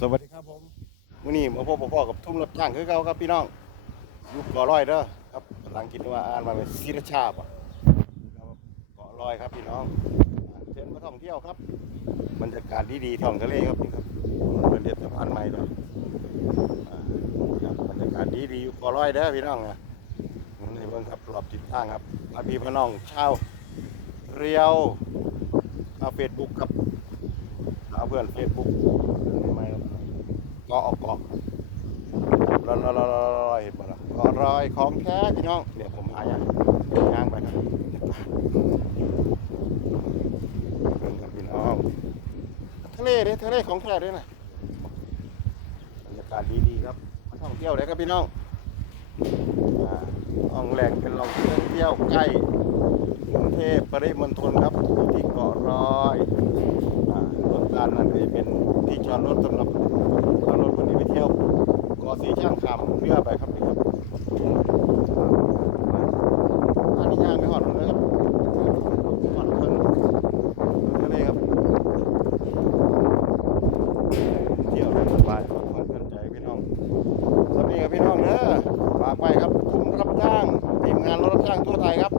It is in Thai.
สวัสดีครับผมวันนี้มาพบพ่อกับทุ่มรับจ้างคือเก่าครับพี่น้องยุคเกาะลอยเด้อครับภาษาอังกฤษว่าอ่านมาเป็นศิรชาบเกาะลอยครับพี่น้องเชิญมาท่องเที่ยวครับบรรยากาศดีๆท้องทะเลครับนี่ครับเป็นเด็ดสะพานใหม่ด้วยอ่าครับบรรยากาศดีๆยู่เกาะลอยเด้อพี่น้องนะนี่เบิ่งครับรอบทิศทางครับอาพี่พี่น้องชาวเรียวเอาเฟซบุ๊กครับเอาเพื่อนเฟซบุ๊กไม่ เกาะอาเกาะลอยลอยเห็นป่ะล่ะเกาะลอยของแท้พี่น้องเนี่ยวผมหาอย่างย่างไปครับเป็นครับพี่น้องทะเลเด้ทะเลของแท้ด้วยนะบรรยากาศดีๆครับมาท่องเที่ยวเลยครับพี่น้องอ่องแหลกเป็นเราท่องเที่ยวใกล้กรุงเทพปริมณฑลครับที่เกาะลอยรถด้านนั้นก็จะเป็นที่จอดรถสำหรับ เอารถคนนี้ไปเที่ยวกอสีช่างคำ เรือไปครับนี่ครับอันนี้ย่างไม่หอดเลยครับหอดเพิ่งทะเลครับเที่ยวสบายผ่อนกันใจพี่น้องสวัสดีครับพี่น้องเด้อฝากไว้ครับ คุมรับจ้างทีมงานรถรับจ้างทั่วไทยครับ